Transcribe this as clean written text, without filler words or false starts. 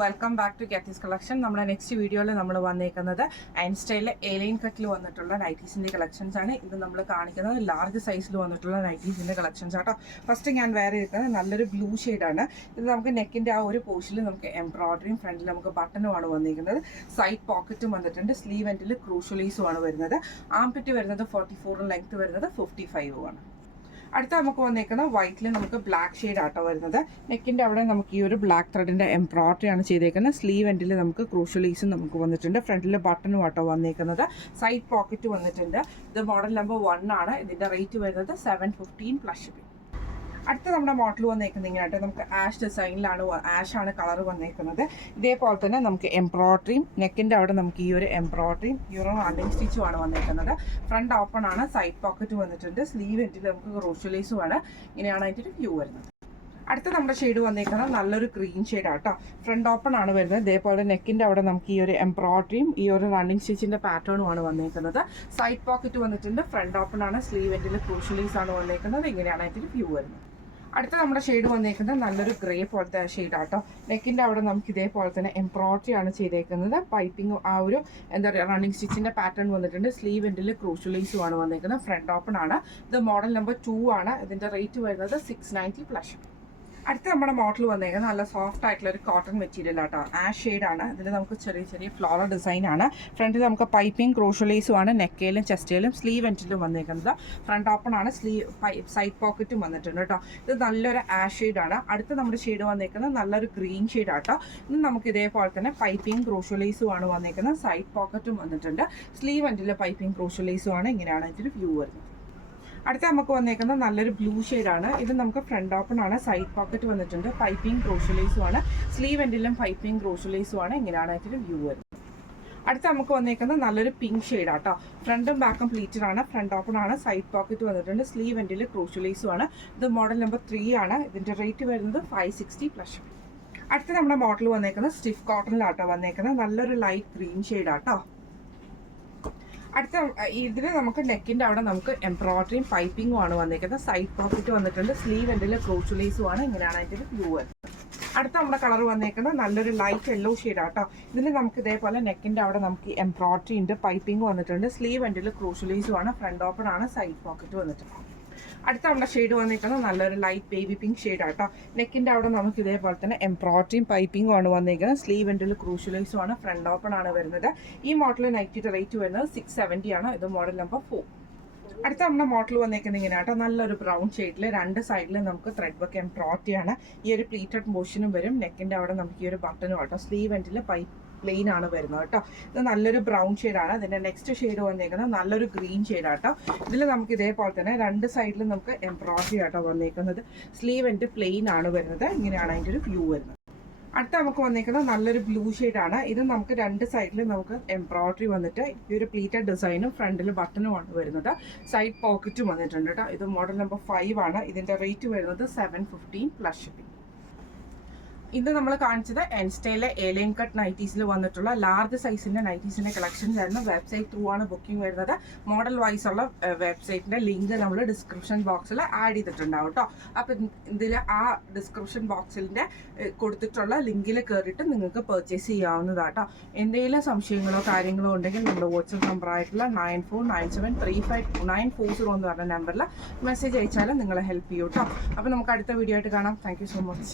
Welcome back to Getty's collection. നമ്മുടെ next വീഡിയോയിൽ നമ്മൾ വന്നേക്കുന്നത് ഐൻസ്റ്റൈലിലെ എലൈൻ കട്ടിൽ വന്നിട്ടുള്ള നൈറ്റീസിൻ്റെ കളക്ഷൻസ് ആണ്. ഇത് നമ്മൾ കാണിക്കുന്നത് ലാർജ് സൈസിൽ വന്നിട്ടുള്ള നൈറ്റീസിൻ്റെ കളക്ഷൻസ് ആട്ടോ. ഫസ്റ്റ് ഞാൻ വേറെ ഇരിക്കുന്നത് നല്ലൊരു ബ്ലൂ ഷെയ്ഡാണ്. ഇത് നമുക്ക് നെക്കിൻ്റെ ആ ഒരു പോർഷനിൽ നമുക്ക് എംബ്രോയിഡറിയും ഫ്രണ്ടിൽ നമുക്ക് ബട്ടനുമാണ് വന്നിരിക്കുന്നത്. സൈഡ് പോക്കറ്റും വന്നിട്ടുണ്ട്. സ്ലീവ് എൻഡിൽ ക്രൂഷ്യലീസും ആണ് വരുന്നത്. ആംപിറ്റ് വരുന്നത് 44, ലെങ്ത് വരുന്നത് 55 ആണ്. അടുത്ത നമുക്ക് വന്നേക്കുന്നത് വൈറ്റിൽ നമുക്ക് ബ്ലാക്ക് ഷെയ്ഡ് ആട്ടോ വരുന്നത്. നെക്കിൻ്റെ അവിടെ നമുക്ക് ഈ ഒരു ബ്ലാക്ക് ത്രെഡിൻ്റെ എംബ്രോയിഡറി ആണ് ചെയ്തേക്കുന്നത്. സ്ലീവ് എൻഡിൽ നമുക്ക് ക്രൂഷ്യലീസും നമുക്ക് വന്നിട്ടുണ്ട്. ഫ്രണ്ടിൽ ബട്ടണും ആട്ടോ വന്നേക്കുന്നത്. സൈഡ് പോക്കറ്റ് വന്നിട്ടുണ്ട്. ഇത് മോഡൽ നമ്പർ 1 ആണ്. ഇതിൻ്റെ റേറ്റ് വരുന്നത് 715 പ്ലസ് ഷിപ്പിംഗ്. അടുത്ത നമ്മുടെ മോഡൽ വന്നേക്കുന്നത് ഇങ്ങനെയായിട്ട് നമുക്ക് ആഷ് ഡിസൈനിലാണ്, ആഷാണ് കളർ വന്നേക്കുന്നത്. ഇതേപോലെ തന്നെ നമുക്ക് എംബ്രോയിഡറിയും നെക്കിൻ്റെ അവിടെ നമുക്ക് ഈ ഒരു എംബ്രോയിഡറിയും ഈ ഒരു റണ്ണിങ് സ്റ്റിച്ചുമാണ് വന്നേക്കുന്നത്. ഫ്രണ്ട് ഓപ്പൺ ആണ്. സൈഡ് പോക്കറ്റ് വന്നിട്ടുണ്ട്. സ്ലീവ് എൻഡിൽ നമുക്ക് ക്രൂഷ്യലീസുമാണ്. ഇങ്ങനെയാണ് അതിൻ്റെ ഒരു വ്യൂ വരുന്നത്. അടുത്ത നമ്മുടെ ഷെയ്ഡ് വന്നേക്കുന്നത് നല്ലൊരു ഗ്രീൻ ഷെയ്ഡാട്ടോ. ഫ്രണ്ട് ഓപ്പൺ ആണ് വരുന്നത്. ഇതേപോലെ നെക്കിൻ്റെ അവിടെ നമുക്ക് ഈ ഒരു എംബ്രോയിഡറിയും ഈ ഒരു റണ്ണിങ് സ്റ്റിച്ചിൻ്റെ പാറ്റേണുമാണ് വന്നേക്കുന്നത്. സൈഡ് പോക്കറ്റ് വന്നിട്ടുണ്ട്. ഫ്രണ്ട് ഓപ്പൺ ആണ്. സ്ലീവ് എൻഡിൽ ക്രൂഷ്യലീസ് ആണ് വന്നേക്കുന്നത്. ഇങ്ങനെയാണ് അതിൻ്റെ വ്യൂ വരുന്നത്. അടുത്ത നമ്മുടെ ഷെയ്ഡ് വന്നേക്കുന്നത് നല്ലൊരു ഗ്രേ പോലത്തെ ഷെയ്ഡാട്ടോ. നെക്കിൻ്റെ അവിടെ നമുക്ക് ഇതേപോലെ തന്നെ എംബ്രോയിഡറി ആണ് ചെയ്തേക്കുന്നത്. പൈപ്പിംഗ് ആ ഒരു എന്താ പറയുക റണ്ണിങ് സ്റ്റിച്ചിൻ്റെ പാറ്റേൺ വന്നിട്ടുണ്ട്. സ്ലീവ് എൻഡിൽ ക്രൂഷ്യലീസും ആണ് വന്നേക്കുന്നത്. ഫ്രണ്ട് ഓപ്പൺ ആണ്. ഇത് മോഡൽ നമ്പർ 2 ആണ്. ഇതിൻ്റെ റേറ്റ് വരുന്നത് 690 പ്ലസ്. അടുത്ത നമ്മുടെ മോഡൽ വന്നേക്കുന്നത് നല്ല സോഫ്റ്റ് ആയിട്ടുള്ള ഒരു കോട്ടൺ മെറ്റീരിയൽ ആട്ടോ. ആഷ് ഷെയ്ഡാണ്. ഇതിൽ നമുക്ക് ചെറിയ ചെറിയ ഫ്ലോറൽ ഡിസൈൻ ആണ്. ഫ്രണ്ടിൽ നമുക്ക് പൈപ്പിംഗ് ക്രൂഷ്യലീസും ആണ്. നെക്കയിലും ചെസ്റ്റയിലും സ്ലീവ് എൻഡിലും വന്നേക്കുന്നത്. ഫ്രണ്ട് ഓപ്പൺ ആണ്. സൈഡ് പോക്കറ്റും വന്നിട്ടുണ്ട് കേട്ടോ. ഇത് നല്ലൊരു ആഷ് ഷെയ്ഡാണ്. അടുത്ത നമ്മുടെ ഷെയ്ഡ് വന്നേക്കുന്നത് നല്ലൊരു ഗ്രീൻ ഷെയ്ഡ് ആട്ടോ. ഇത് നമുക്ക് ഇതേപോലെ തന്നെ പൈപ്പിംഗ് ക്രൂഷ്യലീസും ആണ് വന്നേക്കുന്നത്. സൈഡ് പോക്കറ്റും വന്നിട്ടുണ്ട്. സ്ലീവ് എൻഡിൽ പൈപ്പിംഗ് ക്രൂഷ്യലീസും ആണ്. ഇങ്ങനെയാണ് ഇതിൻ്റെ വ്യൂ വരുന്നത്. അടുത്ത നമുക്ക് വന്നേക്കുന്നത് നല്ലൊരു ബ്ലൂ ഷെയ്ഡാണ്. ഇത് നമുക്ക് ഫ്രണ്ട് ഓപ്പൺ ആണ്. സൈഡ് പോക്കറ്റ് വന്നിട്ടുണ്ട്. പൈപ്പിംഗ് ക്രൂഷ്യലീസും ആണ്. സ്ലീവ് എൻഡിലും പൈപ്പിംഗ് ക്രൂഷ്യലീസും ആണ്. ഇങ്ങനെയാണ് അതിൻ്റെ വ്യൂ വരുന്നത്. അടുത്ത നമുക്ക് വന്നേക്കുന്നത് നല്ലൊരു പിങ്ക് ഷെയ്ഡാട്ടോ. ഫ്രണ്ടും ബാക്കും പ്ലീറ്റഡ് ആണ്. ഫ്രണ്ട് ഓപ്പൺ ആണ്. സൈഡ് പോക്കറ്റ് വന്നിട്ടുണ്ട്. സ്ലീവ് എൻഡിൽ ക്രൂഷ്യലീസും ആണ്. ഇത് മോഡൽ നമ്പർ 3 ആണ്. ഇതിൻ്റെ റേറ്റ് വരുന്നത് 560 പ്ലസ്. അടുത്ത നമ്മുടെ മോഡൽ വന്നേക്കുന്നത് സ്റ്റിഫ് കോട്ടണിലാട്ടോ വന്നേക്കുന്നത്. നല്ലൊരു ലൈറ്റ് ഗ്രീൻ ഷെയ്ഡാട്ടോ. അടുത്ത ഇതിൽ നമുക്ക് നെക്കിൻ്റെ അവിടെ നമുക്ക് എംബ്രോയിഡറിയും പൈപ്പിങ്ങും ആണ് വന്നേക്കുന്നത്. സൈഡ് പോക്കറ്റ് വന്നിട്ടുണ്ട്. സ്ലീവ് എൻഡിൽ ക്രൂഷ്യലീസും ആണ്. ഇങ്ങനെയാണ് അതിൻ്റെ വ്യൂ വരുന്നത്. അടുത്ത നമ്മുടെ കളർ വന്നേക്കുന്നത് നല്ലൊരു ലൈറ്റ് യെല്ലോ ഷെയ്ഡാട്ടോ. ഇതിൽ നമുക്ക് ഇതേപോലെ നെക്കിൻ്റെ അവിടെ നമുക്ക് എംബ്രോയിഡറി ഉണ്ട്. പൈപ്പിംഗ് വന്നിട്ടുണ്ട്. സ്ലീവ് എൻഡിൽ ക്രൂഷ്യലീസും ആണ്. ഫ്രണ്ട് ഓപ്പൺ ആണ്. സൈഡ് പോക്കറ്റ് വന്നിട്ടുണ്ട്. അടുത്ത നമ്മുടെ ഷെയ്ഡ് വന്നേക്കുന്നത് നല്ലൊരു ലൈറ്റ് ബേബി പിങ്ക് ഷെയ്ഡാട്ടോ. നെക്കിൻ്റെ അവിടെ നമുക്ക് ഇതേപോലെ തന്നെ എംബ്രോയിഡറിയും പൈപ്പിങ്ങും ആണ് വന്നേക്കുന്നത്. സ്ലീവ് എൻഡിൽ ക്രൂഷ്യലൈസും ആണ്. ഫ്രണ്ട് ഓപ്പൺ ആണ് വരുന്നത്. ഈ മോഡൽ നൈറ്റിയുടെ റേറ്റ് വരുന്നത് 670 ആണ്. ഇത് മോഡൽ നമ്പർ 4. അടുത്ത നമ്മുടെ മോഡൽ വന്നേക്കുന്നത് ഇങ്ങനെയാട്ടോ. നല്ലൊരു ബ്രൗൺ ഷെയ്ഡിൽ 2 സൈഡിലും നമുക്ക് ത്രെഡ് വർക്ക് എംബ്രോയിഡറി ആണ്. ഈ ഒരു പ്ലീറ്റഡ് പോർഷനും വരും. നെക്കിൻ്റെ അവിടെ നമുക്ക് ഈ ഒരു ബട്ടനും ആട്ടോ. സ്ലീവ് എൻഡിൽ പ്ലെയിൻ ആണ് വരുന്നത് കേട്ടോ. ഇത് നല്ലൊരു ബ്രൗൺ ഷെയ്ഡാണ്. ഇതിൻ്റെ നെക്സ്റ്റ് ഷെയ്ഡ് വന്നേക്കുന്നത് നല്ലൊരു ഗ്രീൻ ഷെയ്ഡാട്ടോ. ഇതിൽ നമുക്ക് ഇതേപോലെ തന്നെ 2 സൈഡിലും നമുക്ക് എംബ്രോയിഡറി ആട്ടോ വന്നേക്കുന്നത്. സ്ലീവ് എൻഡ് പ്ലെയിൻ ആണ് വരുന്നത്. ഇങ്ങനെയാണ് അതിൻ്റെ ഒരു വ്യൂ വരുന്നത്. അടുത്ത നമുക്ക് വന്നേക്കുന്നത് നല്ലൊരു ബ്ലൂ ഷെയ്ഡാണ്. ഇത് നമുക്ക് 2 സൈഡിലും നമുക്ക് എംബ്രോയിഡറി വന്നിട്ട് ഈ ഒരു പ്ലീറ്റഡ് ഡിസൈനും ഫ്രണ്ടിൽ ബട്ടനും ആണ് വരുന്നത്. സൈഡ് പോക്കറ്റും വന്നിട്ടുണ്ട് കേട്ടോ. ഇത് മോഡൽ നമ്പർ 5 ആണ്. ഇതിൻ്റെ റേറ്റ് വരുന്നത് 715 പ്ലസ് ഷിപ്പിംഗ്. ഇത് നമ്മൾ കാണിച്ചത് ഐൻസ്റ്റൈലിലെ എലൈൻ കട്ട് നൈറ്റീസിൽ വന്നിട്ടുള്ള ലാർജ് സൈസിൻ്റെ നൈറ്റീസിൻ്റെ കളക്ഷൻസ് ആയിരുന്നു. വെബ്സൈറ്റ് ത്രൂ ആണ് ബുക്കിംഗ് വരുന്നത്. മോഡൽ വൈസ് ഉള്ള വെബ്സൈറ്റിൻ്റെ ലിങ്ക് നമ്മൾ ഡിസ്ക്രിപ്ഷൻ ബോക്സിൽ ആഡ് ചെയ്തിട്ടുണ്ടാവും കേട്ടോ. അപ്പം ഇതിൽ ആ ഡിസ്ക്രിപ്ഷൻ ബോക്സിൻ്റെ കൊടുത്തിട്ടുള്ള ലിങ്കിൽ കയറിയിട്ട് നിങ്ങൾക്ക് പർച്ചേസ് ചെയ്യാവുന്നതാട്ടോ. എന്തെങ്കിലും സംശയങ്ങളോ കാര്യങ്ങളോ ഉണ്ടെങ്കിൽ നമ്മുടെ വാട്സപ്പ് നമ്പർ ആയിട്ടുള്ള 9497359440 എന്ന് പറഞ്ഞ നമ്പറിൽ മെസ്സേജ് അയച്ചാലും നിങ്ങളെ ഹെൽപ്പ് ചെയ്യും കേട്ടോ. അപ്പോൾ നമുക്ക് അടുത്ത വീഡിയോ ആയിട്ട് കാണാം. Thank you so much.